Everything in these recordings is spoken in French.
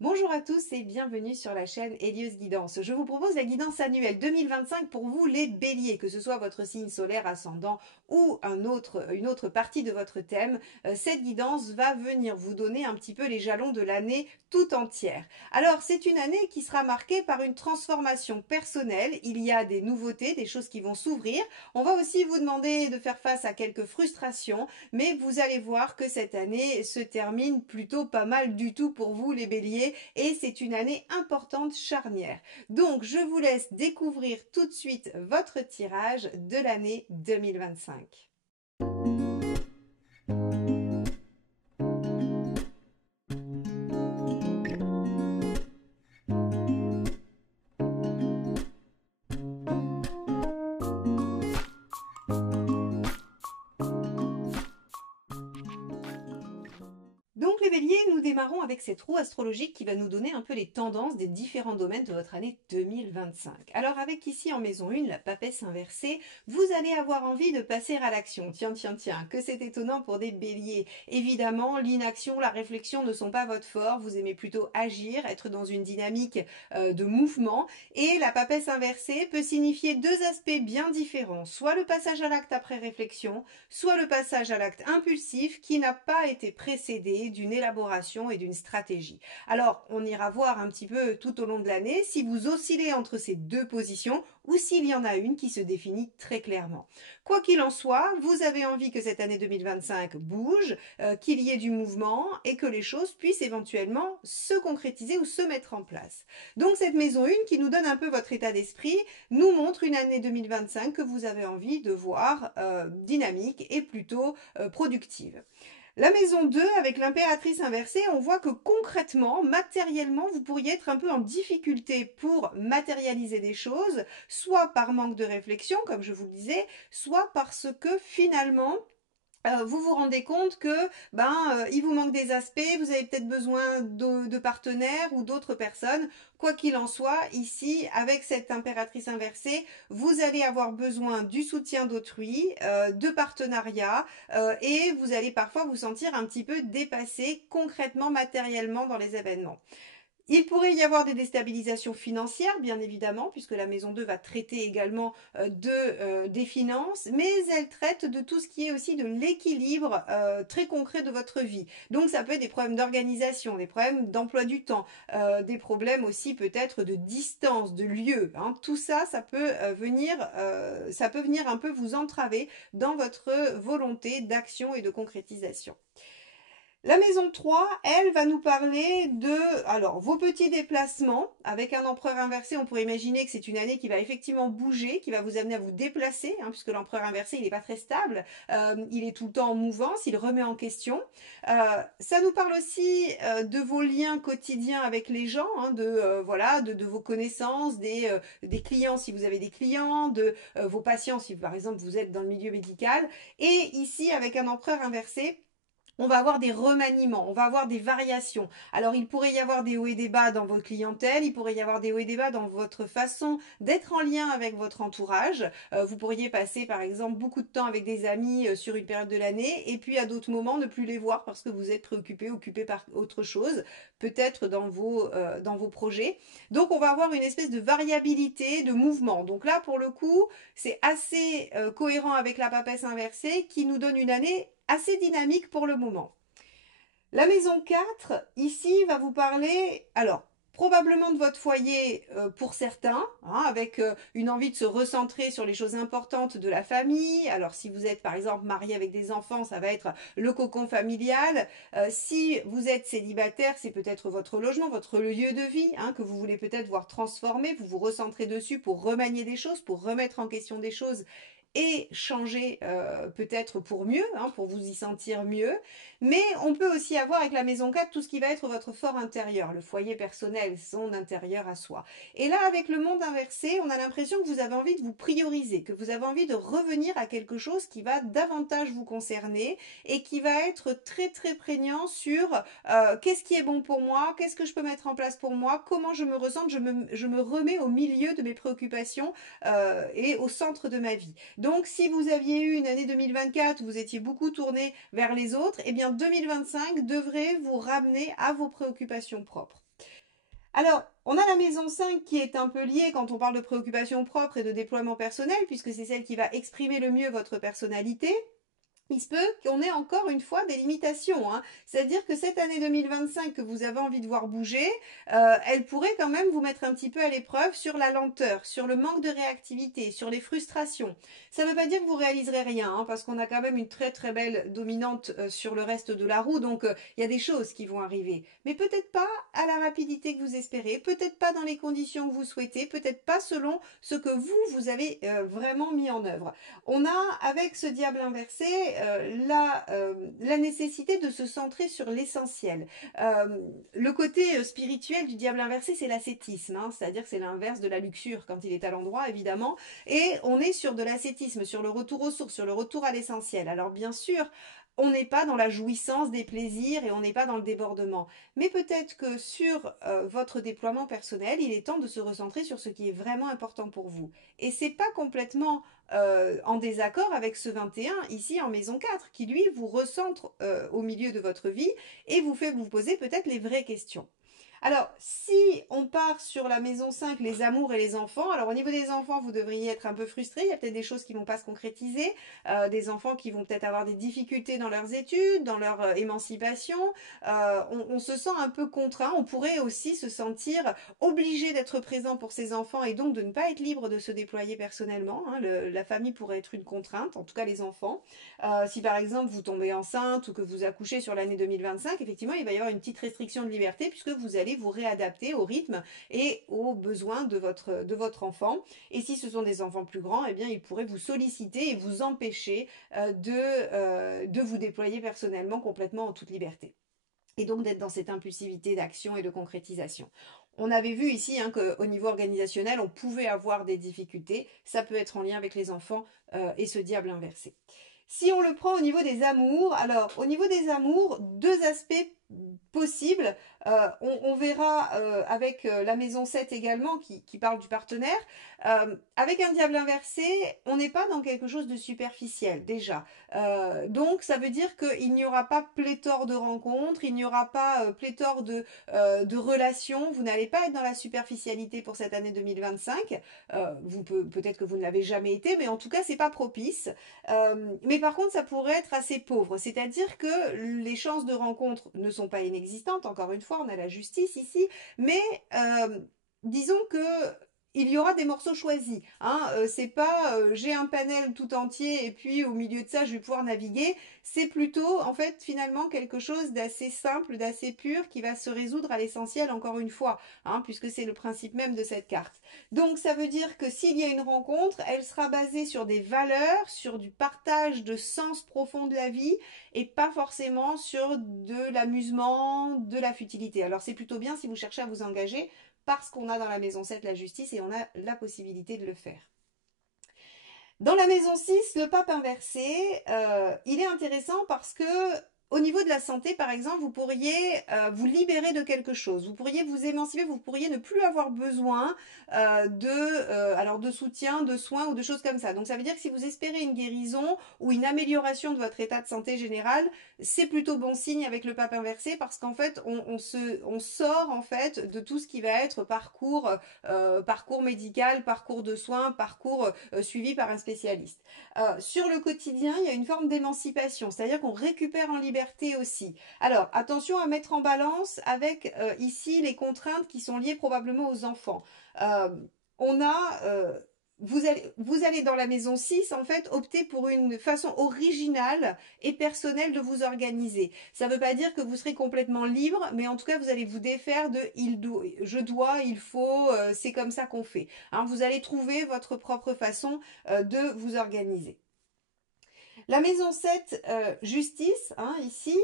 Bonjour à tous et bienvenue sur la chaîne Helios Guidance. Je vous propose la guidance annuelle 2025 pour vous les béliers, que ce soit votre signe solaire ascendant ou une autre partie de votre thème. Cette guidance va venir vous donner un petit peu les jalons de l'année tout entière. Alors c'est une année qui sera marquée par une transformation personnelle. Il y a des nouveautés, des choses qui vont s'ouvrir. On va aussi vous demander de faire face à quelques frustrations, mais vous allez voir que cette année se termine plutôt pas mal du tout pour vous les béliers. Et c'est une année importante, charnière. Donc, je vous laisse découvrir tout de suite votre tirage de l'année 2025. Donc les béliers, nous démarrons avec cette roue astrologique qui va nous donner un peu les tendances des différents domaines de votre année 2025. Alors avec ici en maison 1, la papesse inversée, vous allez avoir envie de passer à l'action. Tiens, que c'est étonnant pour des béliers. Évidemment, l'inaction, la réflexion ne sont pas votre fort, vous aimez plutôt agir, être dans une dynamique de mouvement. Et la papesse inversée peut signifier deux aspects bien différents, soit le passage à l'acte après réflexion, soit le passage à l'acte impulsif qui n'a pas été précédé d'une élaboration et d'une stratégie. Alors, on ira voir un petit peu tout au long de l'année si vous oscillez entre ces deux positions ou s'il y en a une qui se définit très clairement. Quoi qu'il en soit, vous avez envie que cette année 2025 bouge, qu'il y ait du mouvement et que les choses puissent éventuellement se concrétiser ou se mettre en place. Donc cette maison 1 qui nous donne un peu votre état d'esprit nous montre une année 2025 que vous avez envie de voir dynamique et plutôt productive. La maison 2, avec l'impératrice inversée, on voit que concrètement, matériellement, vous pourriez être un peu en difficulté pour matérialiser des choses, soit par manque de réflexion, comme je vous le disais, soit parce que finalement, vous vous rendez compte que il vous manque des aspects, vous avez peut-être besoin de partenaires ou d'autres personnes. Quoi qu'il en soit, ici, avec cette impératrice inversée, vous allez avoir besoin du soutien d'autrui, de partenariat, et vous allez parfois vous sentir un petit peu dépassé concrètement, matériellement dans les événements. Il pourrait y avoir des déstabilisations financières, bien évidemment, puisque la maison 2 va traiter également des finances, mais elle traite de tout ce qui est aussi de l'équilibre très concret de votre vie. Donc ça peut être des problèmes d'organisation, des problèmes d'emploi du temps, des problèmes aussi peut-être de distance, de lieu. Hein. Tout ça, ça peut venir un peu vous entraver dans votre volonté d'action et de concrétisation. La maison 3, elle, va nous parler de vos petits déplacements. Avec un empereur inversé, on pourrait imaginer que c'est une année qui va effectivement bouger, qui va vous amener à vous déplacer, hein, puisque l'empereur inversé, il n'est pas très stable. Il est tout le temps en mouvance, il remet en question. Ça nous parle aussi de vos liens quotidiens avec les gens, hein, de vos connaissances, des clients si vous avez des clients, de vos patients si par exemple vous êtes dans le milieu médical. Et ici, avec un empereur inversé, on va avoir des remaniements, on va avoir des variations. Alors il pourrait y avoir des hauts et des bas dans votre clientèle, il pourrait y avoir des hauts et des bas dans votre façon d'être en lien avec votre entourage. Vous pourriez passer par exemple beaucoup de temps avec des amis sur une période de l'année et puis à d'autres moments ne plus les voir parce que vous êtes préoccupé, occupé par autre chose, peut-être dans vos projets. Donc on va avoir une espèce de variabilité, de mouvement. Donc là pour le coup, c'est assez cohérent avec la papesse inversée qui nous donne une année assez dynamique pour le moment. La maison 4, ici, va vous parler, alors, probablement de votre foyer pour certains, hein, avec une envie de se recentrer sur les choses importantes de la famille. Alors si vous êtes par exemple marié avec des enfants, ça va être le cocon familial. Si vous êtes célibataire, c'est peut-être votre logement, votre lieu de vie, hein, que vous voulez peut-être voir transformer, vous vous recentrez dessus pour remanier des choses, pour remettre en question des choses et changer peut-être pour mieux, hein, pour vous y sentir mieux. Mais on peut aussi avoir avec la maison 4 tout ce qui va être votre fort intérieur, le foyer personnel, son intérieur à soi. Et là, avec le monde inversé, on a l'impression que vous avez envie de vous prioriser, que vous avez envie de revenir à quelque chose qui va davantage vous concerner et qui va être très très prégnant sur qu'est-ce qui est bon pour moi, qu'est-ce que je peux mettre en place pour moi, comment je me ressens, je me remets au milieu de mes préoccupations et au centre de ma vie. Donc, si vous aviez eu une année 2024 où vous étiez beaucoup tourné vers les autres, eh bien 2025 devrait vous ramener à vos préoccupations propres. Alors, on a la maison 5 qui est un peu liée quand on parle de préoccupation propre et de déploiement personnel, puisque c'est celle qui va exprimer le mieux votre personnalité. Il se peut qu'on ait encore une fois des limitations, hein. C'est-à-dire que cette année 2025 que vous avez envie de voir bouger, elle pourrait quand même vous mettre un petit peu à l'épreuve sur la lenteur, sur le manque de réactivité, sur les frustrations. Ça ne veut pas dire que vous réaliserez rien, hein, parce qu'on a quand même une très très belle dominante sur le reste de la roue, donc il y a des choses qui vont arriver. Mais peut-être pas à la rapidité que vous espérez, peut-être pas dans les conditions que vous souhaitez, peut-être pas selon ce que vous avez vraiment mis en œuvre. On a, avec ce diable inversé, la nécessité de se centrer sur l'essentiel. Le côté spirituel du diable inversé, c'est l'ascétisme, hein, c'est-à-dire que c'est l'inverse de la luxure quand il est à l'endroit, évidemment, et on est sur de l'ascétisme, sur le retour aux sources, sur le retour à l'essentiel. Alors bien sûr, on n'est pas dans la jouissance des plaisirs et on n'est pas dans le débordement. Mais peut-être que sur votre déploiement personnel, il est temps de se recentrer sur ce qui est vraiment important pour vous. Et c'est pas complètement en désaccord avec ce 21 ici en maison 4 qui lui vous recentre au milieu de votre vie et vous fait vous poser peut-être les vraies questions. Alors, si on part sur la maison 5, les amours et les enfants, alors au niveau des enfants, vous devriez être un peu frustré, il y a peut-être des choses qui ne vont pas se concrétiser, des enfants qui vont peut-être avoir des difficultés dans leurs études, dans leur émancipation, on se sent un peu contraint, on pourrait aussi se sentir obligé d'être présent pour ses enfants et donc de ne pas être libre de se déployer personnellement, hein. La famille pourrait être une contrainte, en tout cas les enfants. Si par exemple vous tombez enceinte ou que vous accouchez sur l'année 2025, effectivement il va y avoir une petite restriction de liberté puisque vous allez vous réadapter au rythme et aux besoins de votre enfant. Et si ce sont des enfants plus grands, eh bien ils pourraient vous solliciter et vous empêcher de vous déployer personnellement complètement en toute liberté. Et donc d'être dans cette impulsivité d'action et de concrétisation. On avait vu ici hein, qu'au niveau organisationnel, on pouvait avoir des difficultés. Ça peut être en lien avec les enfants et ce diable inversé. Si on le prend au niveau des amours, alors au niveau des amours, deux aspects possibles. On verra avec la maison 7 également qui parle du partenaire. Avec un diable inversé, on n'est pas dans quelque chose de superficiel déjà. Donc ça veut dire qu'il n'y aura pas pléthore de rencontres, il n'y aura pas pléthore de relations, vous n'allez pas être dans la superficialité pour cette année 2025. Peut-être que vous ne l'avez jamais été, mais en tout cas c'est pas propice. Mais par contre ça pourrait être assez pauvre, c'est-à-dire que les chances de rencontre ne sont pas inexistantes, encore une fois on a la justice ici, mais disons que il y aura des morceaux choisis. Hein. C'est pas j'ai un panel tout entier et puis au milieu de ça je vais pouvoir naviguer. C'est plutôt en fait finalement quelque chose d'assez simple, d'assez pur qui va se résoudre à l'essentiel encore une fois, hein, puisque c'est le principe même de cette carte. Donc ça veut dire que s'il y a une rencontre, elle sera basée sur des valeurs, sur du partage de sens profond de la vie et pas forcément sur de l'amusement, de la futilité. Alors c'est plutôt bien si vous cherchez à vous engager parce qu'on a dans la maison 7 la justice et on a la possibilité de le faire. Dans la maison 6, le pape inversé, il est intéressant parce que au niveau de la santé, par exemple, vous pourriez vous libérer de quelque chose. Vous pourriez vous émanciper, vous pourriez ne plus avoir besoin de soutien, de soins ou de choses comme ça. Donc ça veut dire que si vous espérez une guérison ou une amélioration de votre état de santé général, c'est plutôt bon signe avec le pape inversé parce qu'en fait, on sort en fait de tout ce qui va être parcours médical, parcours de soins, parcours suivi par un spécialiste. Sur le quotidien, il y a une forme d'émancipation, c'est-à-dire qu'on récupère en liberté aussi. Alors, attention à mettre en balance avec ici les contraintes qui sont liées probablement aux enfants. On a vous allez dans la maison 6, en fait, opter pour une façon originale et personnelle de vous organiser. Ça ne veut pas dire que vous serez complètement libre, mais en tout cas, vous allez vous défaire de je dois, il faut, c'est comme ça qu'on fait. Hein, vous allez trouver votre propre façon de vous organiser. La maison 7, justice, hein, ici,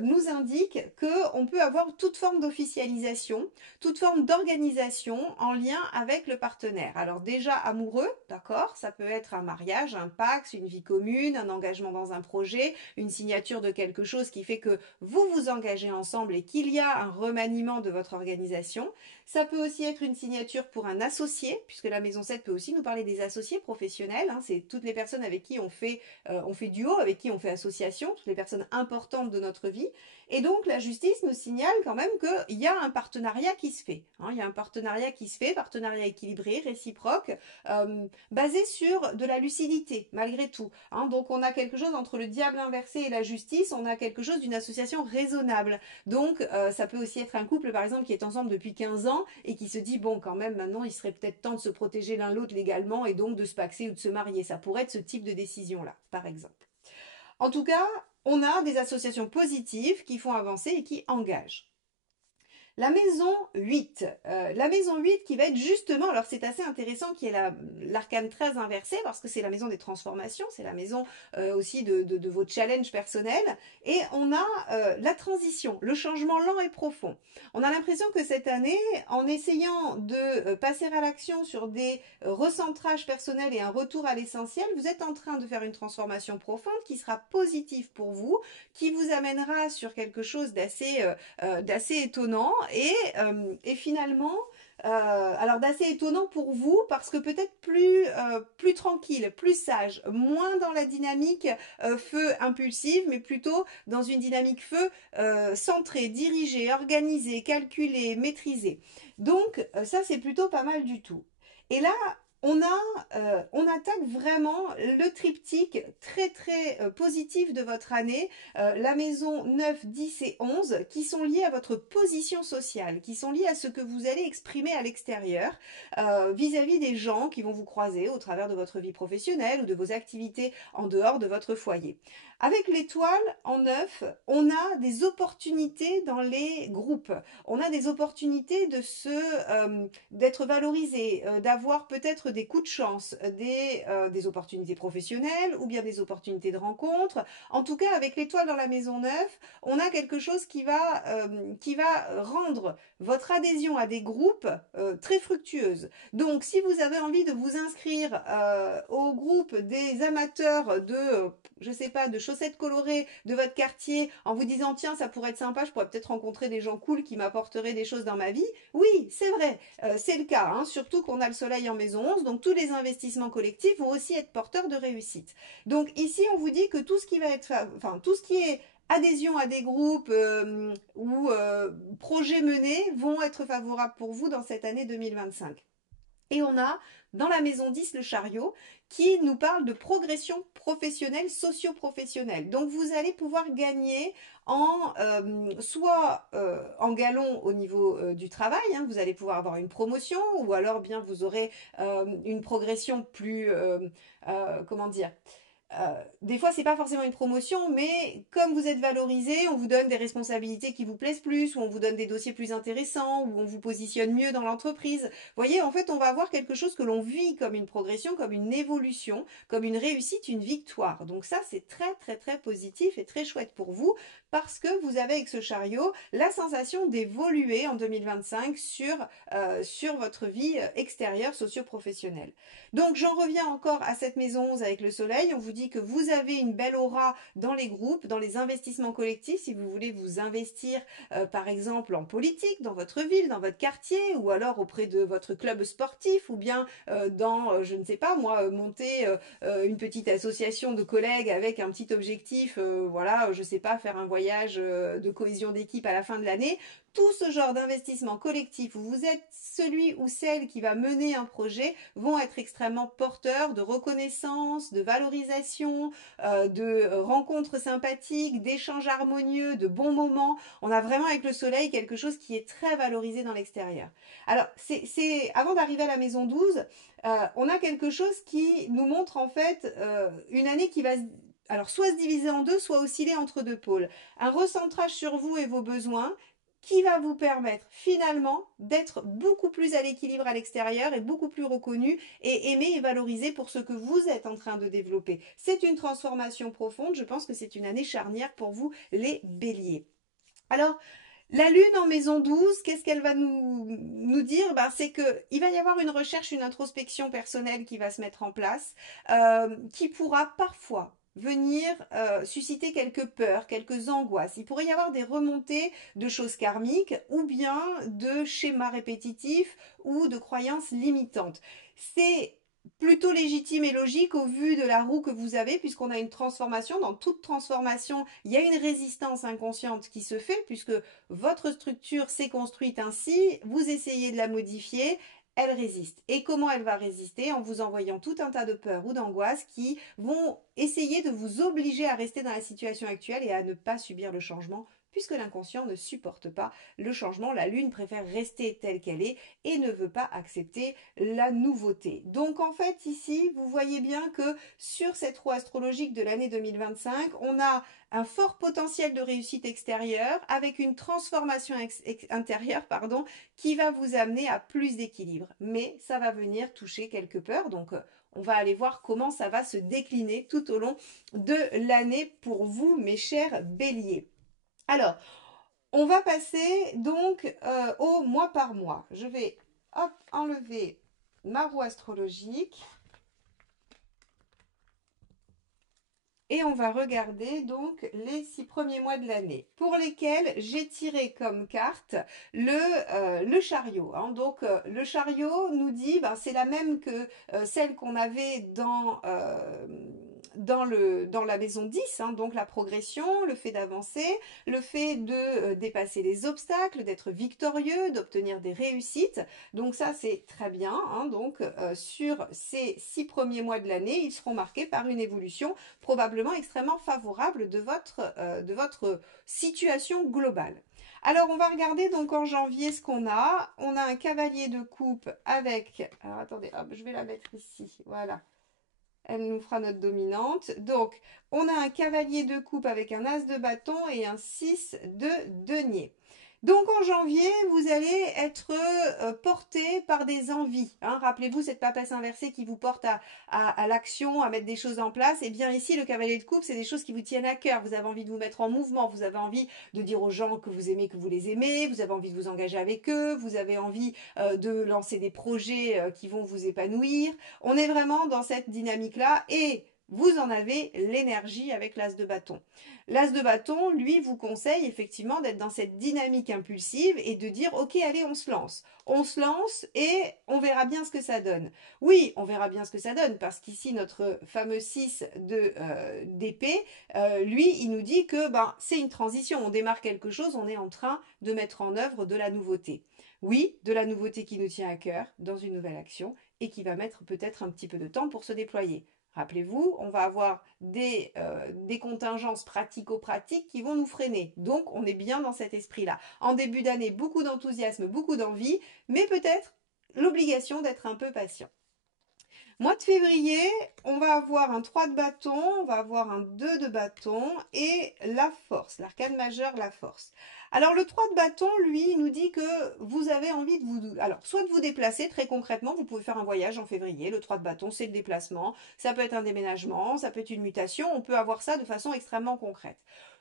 nous indique qu'on peut avoir toute forme d'officialisation, toute forme d'organisation en lien avec le partenaire. Alors déjà amoureux, d'accord, ça peut être un mariage, un pacte, une vie commune, un engagement dans un projet, une signature de quelque chose qui fait que vous vous engagez ensemble et qu'il y a un remaniement de votre organisation. Ça peut aussi être une signature pour un associé, puisque la maison 7 peut aussi nous parler des associés professionnels, hein, c'est toutes les personnes avec qui on fait duo, avec qui on fait association, toutes les personnes importantes de notre vie. Et donc la justice nous signale quand même qu'il y a un partenariat qui se fait. Il y a un partenariat qui se fait, partenariat équilibré, réciproque, basé sur de la lucidité, malgré tout. Donc on a quelque chose entre le diable inversé et la justice, on a quelque chose d'une association raisonnable. Donc ça peut aussi être un couple, par exemple, qui est ensemble depuis 15 ans et qui se dit, bon, quand même, maintenant, il serait peut-être temps de se protéger l'un l'autre légalement et donc de se paxer ou de se marier. Ça pourrait être ce type de décision-là, par exemple. En tout cas, on a des associations positives qui font avancer et qui engagent. La maison 8. La maison 8 qui va être justement, alors c'est assez intéressant qui est l'arcane 13 inversé parce que c'est la maison des transformations, c'est la maison aussi de vos challenges personnels. Et on a la transition, le changement lent et profond. On a l'impression que cette année, en essayant de passer à l'action sur des recentrages personnels et un retour à l'essentiel, vous êtes en train de faire une transformation profonde qui sera positive pour vous, qui vous amènera sur quelque chose d'assez étonnant et finalement, alors d'assez étonnant pour vous parce que peut-être plus tranquille, plus sage, moins dans la dynamique feu impulsive, mais plutôt dans une dynamique feu centrée, dirigée, organisée, calculée, maîtrisée. Donc ça c'est plutôt pas mal du tout. Et là, on attaque vraiment le triptyque très très positif de votre année, la maison 9, 10 et 11, qui sont liées à votre position sociale, qui sont liées à ce que vous allez exprimer à l'extérieur vis-à-vis des gens qui vont vous croiser au travers de votre vie professionnelle ou de vos activités en dehors de votre foyer. Avec l'étoile en 9, on a des opportunités dans les groupes. On a des opportunités d'être valorisé, d'avoir peut-être des coups de chance, des opportunités professionnelles ou bien des opportunités de rencontre. En tout cas, avec l'étoile dans la maison 9, on a quelque chose qui va rendre votre adhésion à des groupes très fructueuse. Donc, si vous avez envie de vous inscrire au groupe des amateurs je sais pas, de chaussettes colorées de votre quartier en vous disant, tiens, ça pourrait être sympa, je pourrais peut-être rencontrer des gens cool qui m'apporteraient des choses dans ma vie. Oui, c'est vrai, c'est le cas, surtout qu'on a le soleil en maison 11, donc tous les investissements collectifs vont aussi être porteurs de réussite. Donc ici, on vous dit que tout ce qui va être, enfin, tout ce qui est adhésion à des groupes ou projets menés vont être favorables pour vous dans cette année 2025. Et on a dans la maison 10 le chariot qui nous parle de progression professionnelle, socio-professionnelle. Donc vous allez pouvoir gagner soit en galon au niveau du travail, vous allez pouvoir avoir une promotion ou alors bien vous aurez une progression plus, comment dire, des fois, c'est pas forcément une promotion, mais comme vous êtes valorisé, on vous donne des responsabilités qui vous plaisent plus, ou on vous donne des dossiers plus intéressants, ou on vous positionne mieux dans l'entreprise. Vous voyez, en fait, on va avoir quelque chose que l'on vit comme une progression, comme une évolution, comme une réussite, une victoire. Donc ça, c'est très, très, très positif et très chouette pour vous, parce que vous avez avec ce chariot la sensation d'évoluer en 2025 sur votre vie extérieure socio-professionnelle. Donc j'en reviens encore à cette maison 11 avec le soleil. On vous dit que vous avez une belle aura dans les groupes, dans les investissements collectifs. Si vous voulez vous investir par exemple en politique, dans votre ville, dans votre quartier, ou alors auprès de votre club sportif, ou bien je ne sais pas moi, monter une petite association de collègues avec un petit objectif, voilà, je sais pas, faire un voyage de cohésion d'équipe à la fin de l'année. Tout ce genre d'investissement collectif où vous êtes celui ou celle qui va mener un projet vont être extrêmement porteurs de reconnaissance, de valorisation, de rencontres sympathiques, d'échanges harmonieux, de bons moments. On a vraiment avec le soleil quelque chose qui est très valorisé dans l'extérieur. Alors, avant d'arriver à la maison 12, on a quelque chose qui nous montre en fait une année qui va alors soit se diviser en deux, soit osciller entre deux pôles. Un recentrage sur vous et vos besoins qui va vous permettre finalement d'être beaucoup plus à l'équilibre à l'extérieur et beaucoup plus reconnu et aimé et valorisé pour ce que vous êtes en train de développer. C'est une transformation profonde, je pense que c'est une année charnière pour vous les béliers. Alors, la lune en maison 12, qu'est-ce qu'elle va nous dire? C'est qu'il va y avoir une recherche, une introspection personnelle qui va se mettre en place, qui pourra parfois venir susciter quelques peurs, quelques angoisses. Il pourrait y avoir des remontées de choses karmiques ou bien de schémas répétitifs ou de croyances limitantes. C'est plutôt légitime et logique au vu de la roue que vous avez, puisqu'on a une transformation. Dans toute transformation, il y a une résistance inconsciente qui se fait, puisque votre structure s'est construite ainsi, vous essayez de la modifier, elle résiste. Et comment elle va résister? En vous envoyant tout un tas de peurs ou d'angoisses qui vont essayer de vous obliger à rester dans la situation actuelle et à ne pas subir le changement, puisque l'inconscient ne supporte pas le changement. La Lune préfère rester telle qu'elle est et ne veut pas accepter la nouveauté. Donc en fait ici, vous voyez bien que sur cette roue astrologique de l'année 2025, on a un fort potentiel de réussite extérieure avec une transformation intérieure qui va vous amener à plus d'équilibre. Mais ça va venir toucher quelques peurs, donc on va aller voir comment ça va se décliner tout au long de l'année pour vous, mes chers béliers. Alors, on va passer donc au mois par mois. Je vais enlever ma roue astrologique et on va regarder donc les 6 premiers mois de l'année pour lesquels j'ai tiré comme carte le chariot. Hein. Donc le chariot nous dit, c'est la même que celle qu'on avait dans la maison 10, hein, donc la progression, le fait d'avancer, le fait de dépasser les obstacles, d'être victorieux, d'obtenir des réussites. Donc ça c'est très bien. Hein, donc sur ces 6 premiers mois de l'année, ils seront marqués par une évolution probablement extrêmement favorable de votre situation globale. Alors on va regarder donc en janvier ce qu'on a. On a un cavalier de coupe avec... Alors attendez, hop, je vais la mettre ici, voilà. Elle nous fera notre dominante. Donc, on a un cavalier de coupe avec un as de bâton et un 6 de denier. Donc, en janvier, vous allez être porté par des envies. Hein. Rappelez-vous cette papesse inversée qui vous porte à l'action, à mettre des choses en place. Et bien ici, le cavalier de coupe, c'est des choses qui vous tiennent à cœur. Vous avez envie de vous mettre en mouvement. Vous avez envie de dire aux gens que vous aimez, que vous les aimez. Vous avez envie de vous engager avec eux. Vous avez envie de lancer des projets qui vont vous épanouir. On est vraiment dans cette dynamique-là et vous en avez l'énergie avec l'as de bâton. L'as de bâton, lui, vous conseille effectivement d'être dans cette dynamique impulsive et de dire « Ok, allez, on se lance. On se lance et on verra bien ce que ça donne. » Oui, on verra bien ce que ça donne parce qu'ici, notre fameux 6 d'épée, lui, il nous dit que c'est une transition. On démarre quelque chose, on est en train de mettre en œuvre de la nouveauté. Oui, de la nouveauté qui nous tient à cœur dans une nouvelle action et qui va mettre peut-être un petit peu de temps pour se déployer. Rappelez-vous, on va avoir des contingences pratico-pratiques qui vont nous freiner. Donc, on est bien dans cet esprit-là. En début d'année, beaucoup d'enthousiasme, beaucoup d'envie, mais peut-être l'obligation d'être un peu patient. Mois de février, on va avoir un 3 de bâton, on va avoir un 2 de bâton et la force, l'arcane majeure, la force. Alors le 3 de bâton, lui, nous dit que vous avez envie de vous... Alors, soit de vous déplacer, très concrètement, vous pouvez faire un voyage en février. Le 3 de bâton, c'est le déplacement. Ça peut être un déménagement, ça peut être une mutation. On peut avoir ça de façon extrêmement concrète.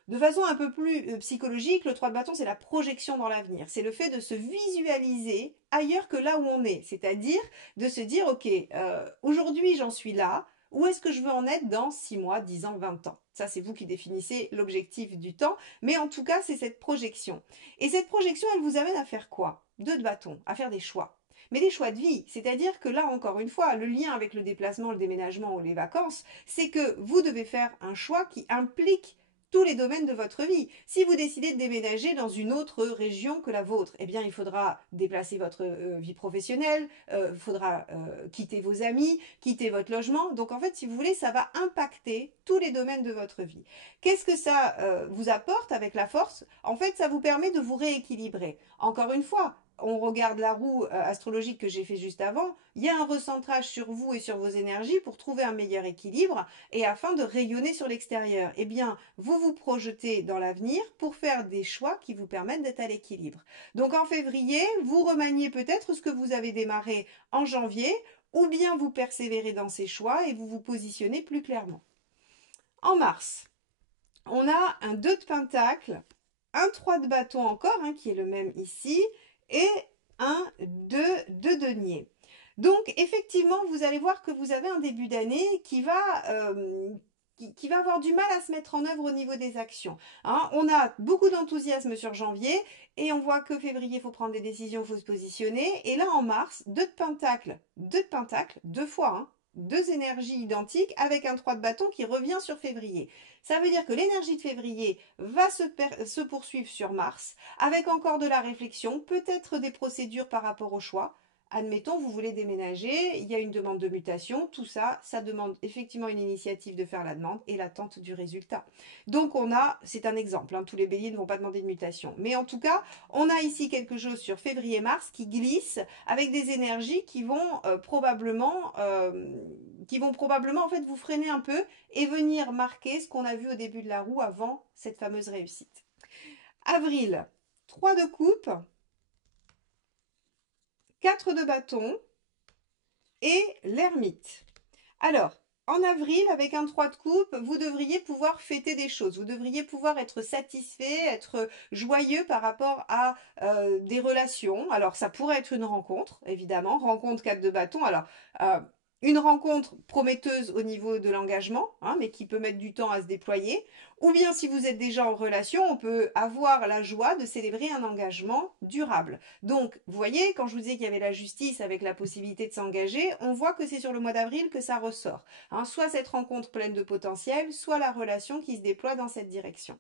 De façon un peu plus psychologique, le 3 de bâton, c'est la projection dans l'avenir. C'est le fait de se visualiser ailleurs que là où on est. C'est-à-dire de se dire, ok, aujourd'hui j'en suis là, où est-ce que je veux en être dans 6 mois, 10 ans, 20 ans? Ça, c'est vous qui définissez l'objectif du temps, mais en tout cas, c'est cette projection. Et cette projection, elle vous amène à faire quoi? 2 de bâton, à faire des choix. Mais des choix de vie, c'est-à-dire que là, encore une fois, le lien avec le déplacement, le déménagement ou les vacances, c'est que vous devez faire un choix qui implique tous les domaines de votre vie. Si vous décidez de déménager dans une autre région que la vôtre, eh bien, il faudra déplacer votre vie professionnelle, il faudra quitter vos amis, quitter votre logement. Donc, en fait, si vous voulez, ça va impacter tous les domaines de votre vie. Qu'est-ce que ça vous apporte avec la force? En fait, ça vous permet de vous rééquilibrer. Encore une fois, on regarde la roue astrologique que j'ai fait juste avant, il y a un recentrage sur vous et sur vos énergies pour trouver un meilleur équilibre et afin de rayonner sur l'extérieur. Eh bien, vous vous projetez dans l'avenir pour faire des choix qui vous permettent d'être à l'équilibre. Donc en février, vous remaniez peut-être ce que vous avez démarré en janvier ou bien vous persévérez dans ces choix et vous vous positionnez plus clairement. En mars, on a un 2 de pentacle, un 3 de bâton encore, hein, qui est le même ici, et un 2 de denier. Donc, effectivement, vous allez voir que vous avez un début d'année qui va qui va avoir du mal à se mettre en œuvre au niveau des actions. Hein. On a beaucoup d'enthousiasme sur janvier et on voit que février, il faut prendre des décisions, il faut se positionner. Et là, en mars, 2 de pentacle, 2 fois, hein, 2 énergies identiques avec un 3 de bâton qui revient sur février. Ça veut dire que l'énergie de février va se poursuivre sur mars avec encore de la réflexion, peut-être des procédures par rapport au choix. Admettons, vous voulez déménager, il y a une demande de mutation, tout ça, ça demande effectivement une initiative de faire la demande et l'attente du résultat. Donc on a, c'est un exemple, hein, tous les béliers ne vont pas demander de mutation, mais en tout cas, on a ici quelque chose sur février-mars qui glisse avec des énergies qui vont probablement en fait vous freiner un peu et venir marquer ce qu'on a vu au début de la roue avant cette fameuse réussite. Avril, 3 de coupe, 4 de bâton et l'ermite. Alors, en avril, avec un 3 de coupe, vous devriez pouvoir fêter des choses. Vous devriez pouvoir être satisfait, être joyeux par rapport à des relations. Alors, ça pourrait être une rencontre, évidemment. Rencontre 4 de bâton. Alors, une rencontre prometteuse au niveau de l'engagement, hein, mais qui peut mettre du temps à se déployer. Ou bien, si vous êtes déjà en relation, on peut avoir la joie de célébrer un engagement durable. Donc, vous voyez, quand je vous disais qu'il y avait la justice avec la possibilité de s'engager, on voit que c'est sur le mois d'avril que ça ressort. Hein, soit cette rencontre pleine de potentiel, soit la relation qui se déploie dans cette direction.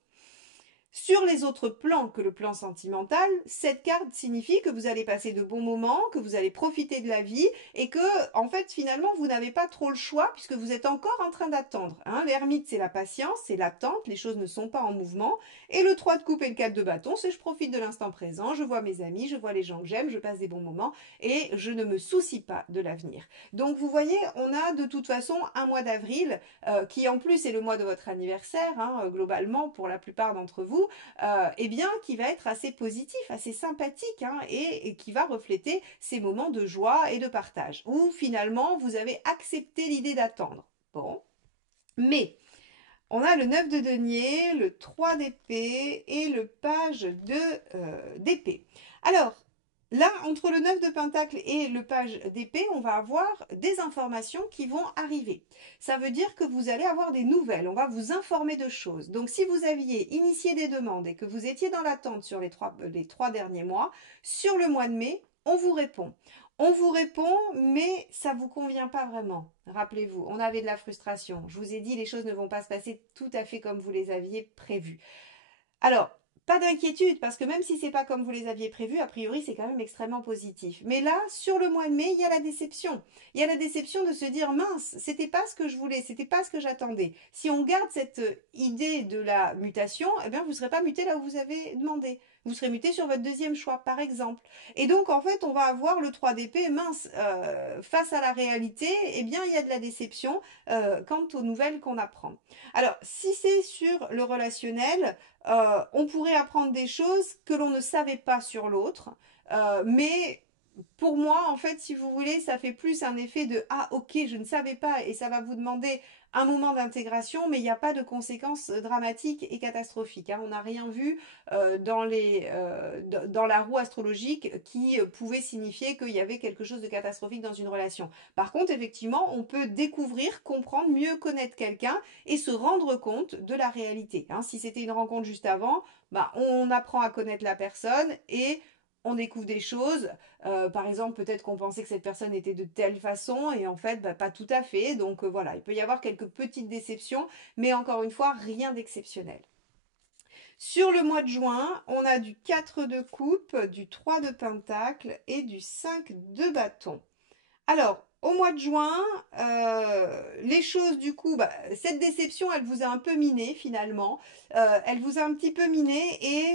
Sur les autres plans que le plan sentimental, cette carte signifie que vous allez passer de bons moments, que vous allez profiter de la vie et que, en fait, finalement, vous n'avez pas trop le choix puisque vous êtes encore en train d'attendre. Hein. L'ermite, c'est la patience, c'est l'attente, les choses ne sont pas en mouvement. Et le 3 de coupe et le 4 de bâton, c'est je profite de l'instant présent, je vois mes amis, je vois les gens que j'aime, je passe des bons moments et je ne me soucie pas de l'avenir. Donc, vous voyez, on a de toute façon un mois d'avril qui, en plus, est le mois de votre anniversaire, hein, globalement, pour la plupart d'entre vous, eh bien, qui va être assez positif, assez sympathique, hein, et qui va refléter ces moments de joie et de partage, où finalement, vous avez accepté l'idée d'attendre. Bon, mais on a le 9 de denier, le 3 d'épée et le page d'épée. Alors, là, entre le 9 de pentacle et le page d'épée, on va avoir des informations qui vont arriver. Ça veut dire que vous allez avoir des nouvelles, on va vous informer de choses. Donc, si vous aviez initié des demandes et que vous étiez dans l'attente sur les 3 derniers mois, sur le mois de mai, on vous répond. On vous répond, mais ça ne vous convient pas vraiment. Rappelez-vous, on avait de la frustration. Je vous ai dit, les choses ne vont pas se passer tout à fait comme vous les aviez prévues. Alors, pas d'inquiétude, parce que même si c'est pas comme vous les aviez prévu, a priori, c'est quand même extrêmement positif. Mais là, sur le mois de mai, il y a la déception. Il y a la déception de se dire, mince, c'était pas ce que je voulais, c'était pas ce que j'attendais. Si on garde cette idée de la mutation, eh bien, vous ne serez pas muté là où vous avez demandé. Vous serez muté sur votre deuxième choix, par exemple. Et donc, en fait, on va avoir le 3 d'épée, mince, face à la réalité, eh bien, il y a de la déception quant aux nouvelles qu'on apprend. Alors, si c'est sur le relationnel, on pourrait apprendre des choses que l'on ne savait pas sur l'autre, mais pour moi, en fait, si vous voulez, ça fait plus un effet de ah ok, je ne savais pas et ça va vous demander un moment d'intégration, mais il n'y a pas de conséquences dramatiques et catastrophiques. Hein. On n'a rien vu dans la roue astrologique qui pouvait signifier qu'il y avait quelque chose de catastrophique dans une relation. Par contre, effectivement, on peut découvrir, comprendre, mieux connaître quelqu'un et se rendre compte de la réalité. Hein. Si c'était une rencontre juste avant, bah, on apprend à connaître la personne et on découvre des choses. Par exemple, peut-être qu'on pensait que cette personne était de telle façon et en fait, bah, pas tout à fait. Donc voilà, il peut y avoir quelques petites déceptions, mais encore une fois, rien d'exceptionnel. Sur le mois de juin, on a du 4 de coupe, du 3 de pentacle et du 5 de bâton. Alors, au mois de juin, les choses du coup, bah, cette déception, elle vous a un peu miné finalement. Elle vous a un petit peu miné et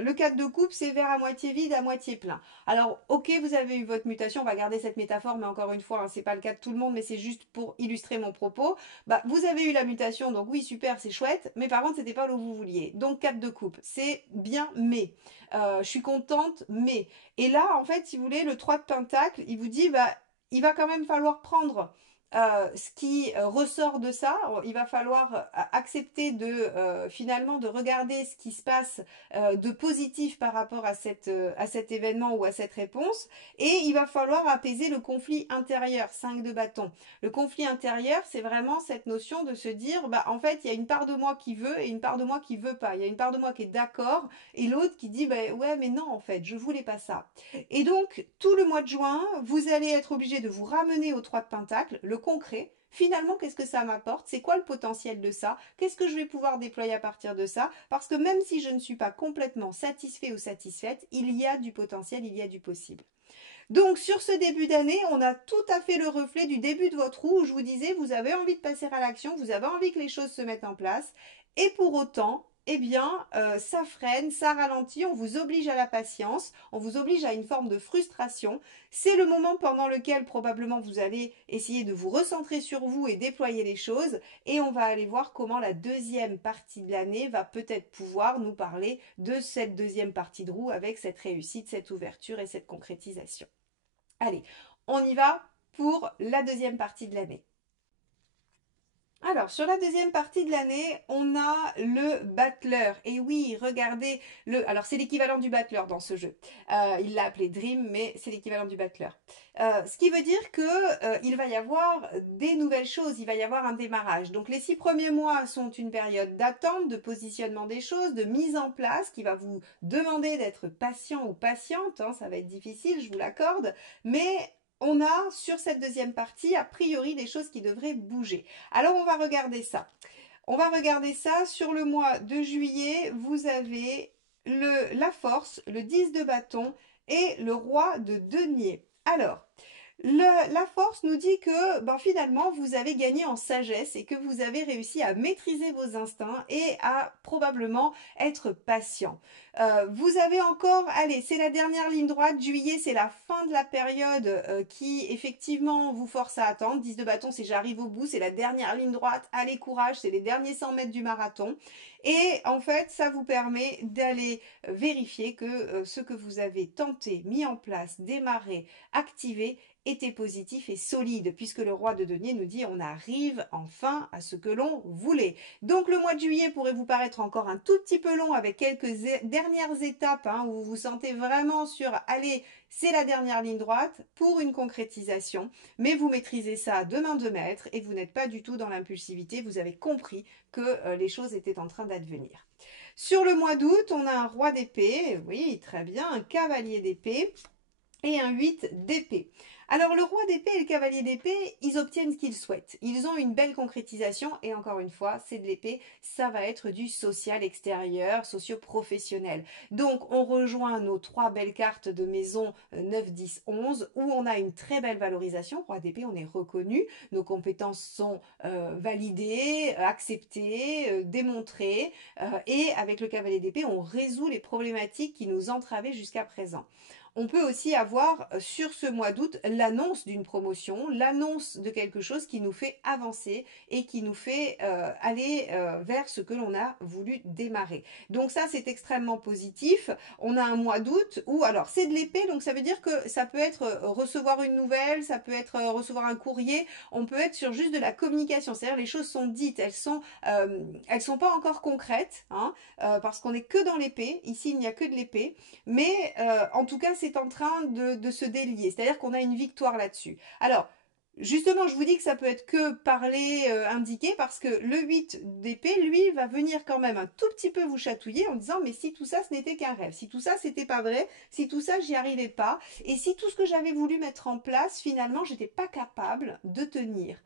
le 4 de coupe, c'est verre à moitié vide, à moitié plein. Alors, ok, vous avez eu votre mutation, on va garder cette métaphore, mais encore une fois, hein, c'est pas le cas de tout le monde, mais c'est juste pour illustrer mon propos. Bah, vous avez eu la mutation, donc oui, super, c'est chouette, mais par contre, c'était pas là où vous vouliez. Donc 4 de coupe, c'est bien, mais je suis contente, mais. Et là, en fait, si vous voulez, le 3 de pentacle, il vous dit, bah, il va quand même falloir prendre ce qui ressort de ça, il va falloir accepter de finalement de regarder ce qui se passe de positif par rapport à cet événement ou à cette réponse, et il va falloir apaiser le conflit intérieur. 5 de bâton. Le conflit intérieur, c'est vraiment cette notion de se dire, bah en fait, il y a une part de moi qui veut et une part de moi qui veut pas. Il y a une part de moi qui est d'accord et l'autre qui dit, bah ouais, mais non, en fait, je voulais pas ça. Et donc, tout le mois de juin, vous allez être obligé de vous ramener aux 3 de Pentacle, le concret. Finalement, qu'est-ce que ça m'apporte? C'est quoi le potentiel de ça? Qu'est-ce que je vais pouvoir déployer à partir de ça? Parce que même si je ne suis pas complètement satisfait ou satisfaite, il y a du potentiel, il y a du possible. Donc sur ce début d'année, on a tout à fait le reflet du début de votre roue où je vous disais, vous avez envie de passer à l'action, vous avez envie que les choses se mettent en place, et pour autant, eh bien, ça freine, ça ralentit, on vous oblige à la patience, on vous oblige à une forme de frustration. C'est le moment pendant lequel probablement vous allez essayer de vous recentrer sur vous et déployer les choses, et on va aller voir comment la deuxième partie de l'année va peut-être pouvoir nous parler de cette deuxième partie de roue avec cette réussite, cette ouverture et cette concrétisation. Allez, on y va pour la deuxième partie de l'année. Alors, sur la deuxième partie de l'année, on a le battleur. Et oui, regardez le... Alors, c'est l'équivalent du battleur dans ce jeu. Il l'a appelé Dream, mais c'est l'équivalent du battleur. Ce qui veut dire que il va y avoir des nouvelles choses, il va y avoir un démarrage. Donc, les 6 premiers mois sont une période d'attente, de positionnement des choses, de mise en place, qui va vous demander d'être patient ou patiente. Hein, ça va être difficile, je vous l'accorde. Mais on a sur cette deuxième partie, a priori, des choses qui devraient bouger. Alors, on va regarder ça. On va regarder ça. Sur le mois de juillet, vous avez la force, le 10 de bâton et le roi de denier. Alors, la force nous dit que ben, finalement vous avez gagné en sagesse et que vous avez réussi à maîtriser vos instincts et à probablement être patient. Vous avez encore, allez, c'est la dernière ligne droite, juillet, c'est la fin de la période qui effectivement vous force à attendre. 10 de bâton, c'est j'arrive au bout, c'est la dernière ligne droite, allez courage, c'est les derniers 100 mètres du marathon. Et en fait, ça vous permet d'aller vérifier que ce que vous avez tenté, mis en place, démarré, activé, était positif et solide, puisque le roi de denier nous dit on arrive enfin à ce que l'on voulait. Donc le mois de juillet pourrait vous paraître encore un tout petit peu long avec quelques dernières étapes hein, où vous vous sentez vraiment sur allez, c'est la dernière ligne droite pour une concrétisation, mais vous maîtrisez ça de main de maître et vous n'êtes pas du tout dans l'impulsivité, vous avez compris que les choses étaient en train d'advenir. Sur le mois d'août, on a un roi d'épée, oui, très bien, un cavalier d'épée et un 8 d'épée. Alors le roi d'épée et le cavalier d'épée, ils obtiennent ce qu'ils souhaitent. Ils ont une belle concrétisation et encore une fois, c'est de l'épée, ça va être du social extérieur, socio-professionnel. Donc on rejoint nos 3 belles cartes de maison 9, 10, 11 où on a une très belle valorisation. Roi d'épée, on est reconnu, nos compétences sont validées, acceptées, démontrées et avec le cavalier d'épée, on résout les problématiques qui nous entravaient jusqu'à présent. On peut aussi avoir sur ce mois d'août l'annonce d'une promotion, l'annonce de quelque chose qui nous fait avancer et qui nous fait aller vers ce que l'on a voulu démarrer. Donc ça, c'est extrêmement positif. On a un mois d'août où, alors c'est de l'épée, donc ça veut dire que ça peut être recevoir une nouvelle, ça peut être recevoir un courrier, on peut être sur juste de la communication, c'est-à-dire les choses sont dites, elles sont pas encore concrètes, hein, parce qu'on n'est que dans l'épée, ici il n'y a que de l'épée, mais en tout cas c'est en train de se délier, c'est-à-dire qu'on a une victoire là-dessus. Alors, justement, je vous dis que ça peut être que parler, indiqué, parce que le 8 d'épée, lui, va venir quand même un tout petit peu vous chatouiller en disant, mais si tout ça, ce n'était qu'un rêve, si tout ça, c'était pas vrai, si tout ça, j'y arrivais pas, et si tout ce que j'avais voulu mettre en place, finalement, j'étais pas capable de tenir.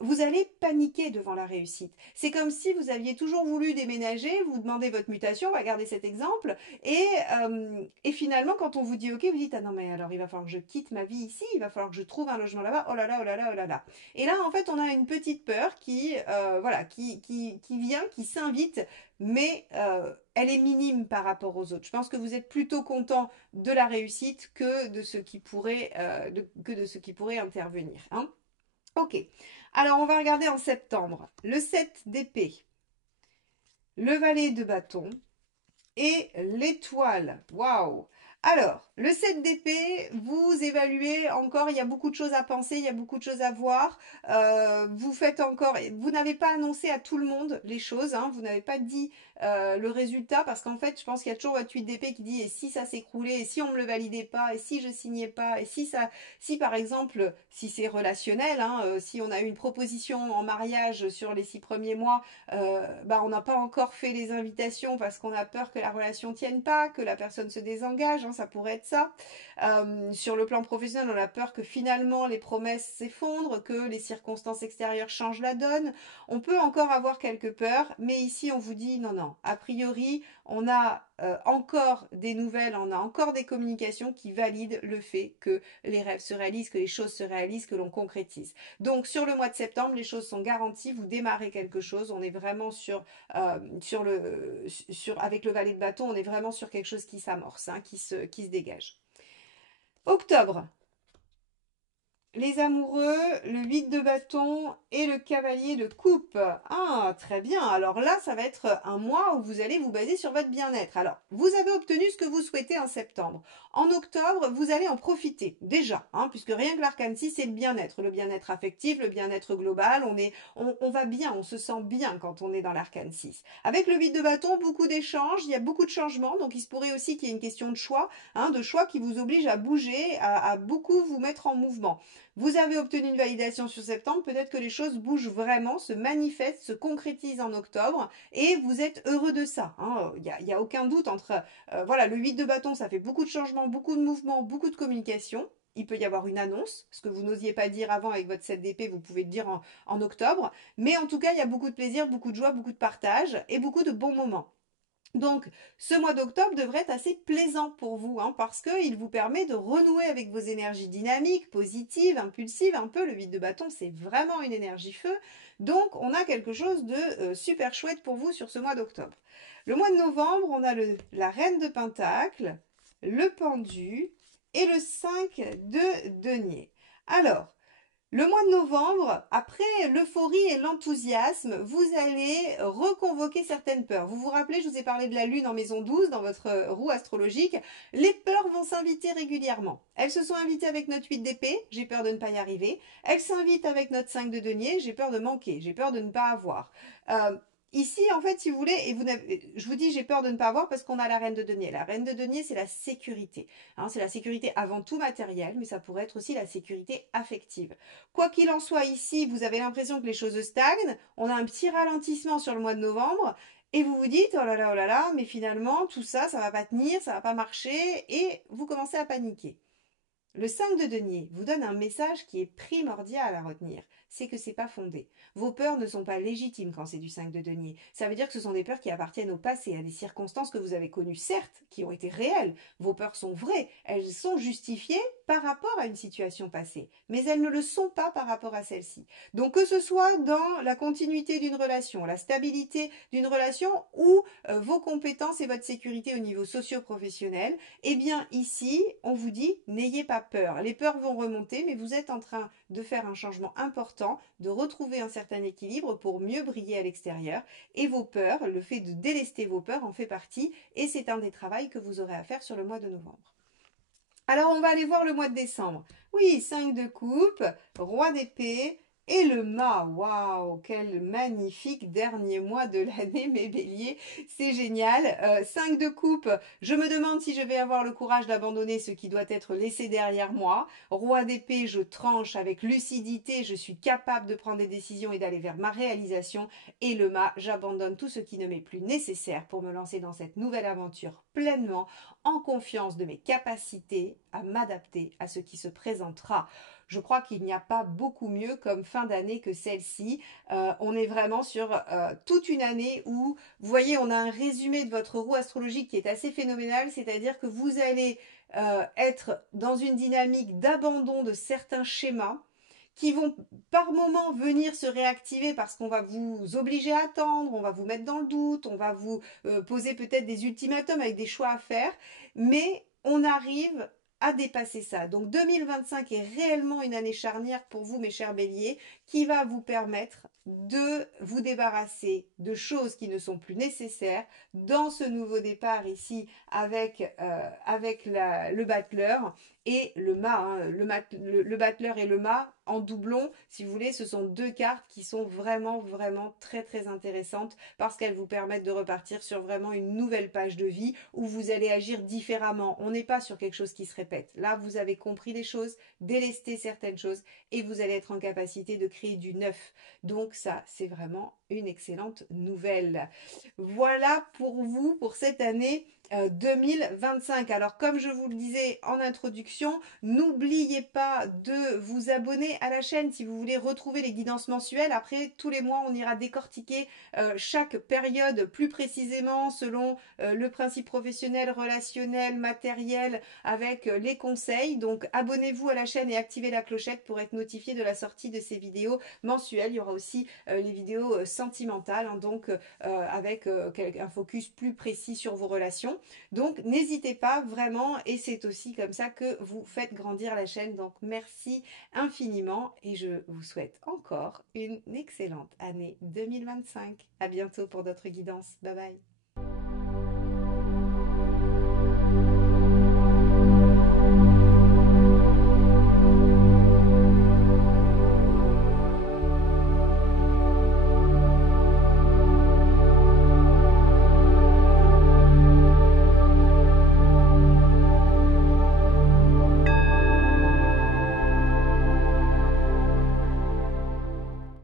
Vous allez paniquer devant la réussite. C'est comme si vous aviez toujours voulu déménager, vous demandez votre mutation, on va garder cet exemple, et finalement, quand on vous dit OK, vous dites, ah non, mais alors il va falloir que je quitte ma vie ici, il va falloir que je trouve un logement là-bas, oh là là, oh là là, oh là là. Et là, en fait, on a une petite peur qui, voilà, qui vient, qui s'invite, mais elle est minime par rapport aux autres. Je pense que vous êtes plutôt content de la réussite que de ce qui pourrait, intervenir. Hein. Ok, alors on va regarder en septembre. Le 7 d'épée, le valet de bâton et l'étoile. Waouh! Alors, le 7 d'épée, vous évaluez encore, il y a beaucoup de choses à penser, il y a beaucoup de choses à voir. Vous faites encore, vous n'avez pas annoncé à tout le monde les choses, hein, vous n'avez pas dit le résultat, parce qu'en fait, je pense qu'il y a toujours votre 8 d'épée qui dit, et si ça s'écroulait, et si on me le validait pas, et si je signais pas, et si ça, si par exemple, si c'est relationnel, hein, si on a eu une proposition en mariage sur les 6 premiers mois, bah, on n'a pas encore fait les invitations parce qu'on a peur que la relation tienne pas, que la personne se désengage, hein, ça pourrait être ça. Sur le plan professionnel, on a peur que finalement les promesses s'effondrent, que les circonstances extérieures changent la donne. On peut encore avoir quelques peurs, mais ici on vous dit non, non. A priori, on a encore des nouvelles, on a encore des communications qui valident le fait que les rêves se réalisent, que les choses se réalisent, que l'on concrétise. Donc sur le mois de septembre, les choses sont garanties, vous démarrez quelque chose, on est vraiment avec le valet de bâton, on est vraiment sur quelque chose qui s'amorce, hein, qui se dégage. Octobre, les amoureux, le 8 de bâton et le cavalier de coupe. Ah, très bien. Alors là, ça va être un mois où vous allez vous baser sur votre bien-être. Alors, vous avez obtenu ce que vous souhaitez en septembre. En octobre, vous allez en profiter, déjà, hein, puisque rien que l'arcane 6, c'est le bien-être affectif, le bien-être global. On va bien, on se sent bien quand on est dans l'arcane 6. Avec le 8 de bâton, beaucoup d'échanges, il y a beaucoup de changements, donc il se pourrait aussi qu'il y ait une question de choix, hein, de choix qui vous oblige à bouger, à beaucoup vous mettre en mouvement. Vous avez obtenu une validation sur septembre, peut-être que les choses bougent vraiment, se manifestent, se concrétisent en octobre, et vous êtes heureux de ça. Hein. Il y a aucun doute entre, voilà, le 8 de bâton, ça fait beaucoup de changements, beaucoup de mouvements, beaucoup de communication. Il peut y avoir une annonce, ce que vous n'osiez pas dire avant avec votre 7 d'épée, vous pouvez le dire en octobre. Mais en tout cas, il y a beaucoup de plaisir, beaucoup de joie, beaucoup de partage et beaucoup de bons moments. Donc, ce mois d'octobre devrait être assez plaisant pour vous, hein, parce qu'il vous permet de renouer avec vos énergies dynamiques, positives, impulsives, un peu. Le 8 de bâton, c'est vraiment une énergie feu. Donc, on a quelque chose de super chouette pour vous sur ce mois d'octobre. Le mois de novembre, on a la reine de Pentacle, le pendu et le 5 de denier. Alors, le mois de novembre, après l'euphorie et l'enthousiasme, vous allez reconvoquer certaines peurs. Vous vous rappelez, je vous ai parlé de la lune en maison 12 dans votre roue astrologique. Les peurs vont s'inviter régulièrement. Elles se sont invitées avec notre 8 d'épée, j'ai peur de ne pas y arriver. Elles s'invitent avec notre 5 de denier, j'ai peur de manquer, j'ai peur de ne pas avoir. Ici, en fait, si vous voulez, je vous dis j'ai peur de ne pas avoir parce qu'on a la reine de denier. La reine de denier, c'est la sécurité. Hein, c'est la sécurité avant tout matérielle, mais ça pourrait être aussi la sécurité affective. Quoi qu'il en soit ici, vous avez l'impression que les choses stagnent, on a un petit ralentissement sur le mois de novembre, et vous vous dites, oh là là, mais finalement, tout ça, ça va pas tenir, ça va pas marcher, et vous commencez à paniquer. Le 5 de denier vous donne un message qui est primordial à retenir, c'est que c'est pas fondé. Vos peurs ne sont pas légitimes quand c'est du 5 de denier. Ça veut dire que ce sont des peurs qui appartiennent au passé, à des circonstances que vous avez connues, certes, qui ont été réelles. Vos peurs sont vraies, elles sont justifiées par rapport à une situation passée, mais elles ne le sont pas par rapport à celle-ci. Donc que ce soit dans la continuité d'une relation, la stabilité d'une relation ou vos compétences et votre sécurité au niveau socio-professionnel, eh bien ici, on vous dit, n'ayez pas peur. Les peurs vont remonter, mais vous êtes en train de faire un changement important, de retrouver un certain équilibre pour mieux briller à l'extérieur. Et vos peurs, le fait de délester vos peurs en fait partie, et c'est un des travaux que vous aurez à faire sur le mois de novembre. Alors on va aller voir le mois de décembre. Oui, 5 de coupe, roi d'épée, et le mât, waouh, quel magnifique dernier mois de l'année, mes béliers, c'est génial. 5 de coupe, je me demande si je vais avoir le courage d'abandonner ce qui doit être laissé derrière moi. Roi d'épée, je tranche avec lucidité, je suis capable de prendre des décisions et d'aller vers ma réalisation. Et le mât, j'abandonne tout ce qui ne m'est plus nécessaire pour me lancer dans cette nouvelle aventure pleinement, en confiance de mes capacités à m'adapter à ce qui se présentera. Je crois qu'il n'y a pas beaucoup mieux comme fin d'année que celle-ci. On est vraiment sur toute une année où, vous voyez, on a un résumé de votre roue astrologique qui est assez phénoménal, c'est-à-dire que vous allez être dans une dynamique d'abandon de certains schémas qui vont par moments venir se réactiver parce qu'on va vous obliger à attendre, on va vous mettre dans le doute, on va vous poser peut-être des ultimatums avec des choix à faire, mais on arrive à dépasser ça. Donc 2025 est réellement une année charnière pour vous, mes chers béliers, qui va vous permettre de vous débarrasser de choses qui ne sont plus nécessaires dans ce nouveau départ ici avec le battleur et le mât. Hein. Le battleur et le mât en doublon, si vous voulez, ce sont deux cartes qui sont vraiment, vraiment très, très intéressantes parce qu'elles vous permettent de repartir sur vraiment une nouvelle page de vie où vous allez agir différemment. On n'est pas sur quelque chose qui se répète. Là, vous avez compris les choses, délesté certaines choses et vous allez être en capacité de créer du neuf. Donc ça, c'est vraiment une excellente nouvelle. Voilà pour vous pour cette année 2025. Alors comme je vous le disais en introduction, n'oubliez pas de vous abonner à la chaîne si vous voulez retrouver les guidances mensuelles. Après, tous les mois, on ira décortiquer chaque période plus précisément selon le principe professionnel, relationnel, matériel, avec les conseils. Donc abonnez-vous à la chaîne et activez la clochette pour être notifié de la sortie de ces vidéos mensuelles. Il y aura aussi les vidéos sentimentales, hein, donc avec un focus plus précis sur vos relations. Donc n'hésitez pas vraiment et c'est aussi comme ça que vous faites grandir la chaîne. Donc merci infiniment et je vous souhaite encore une excellente année 2025. À bientôt pour d'autres guidances. Bye bye.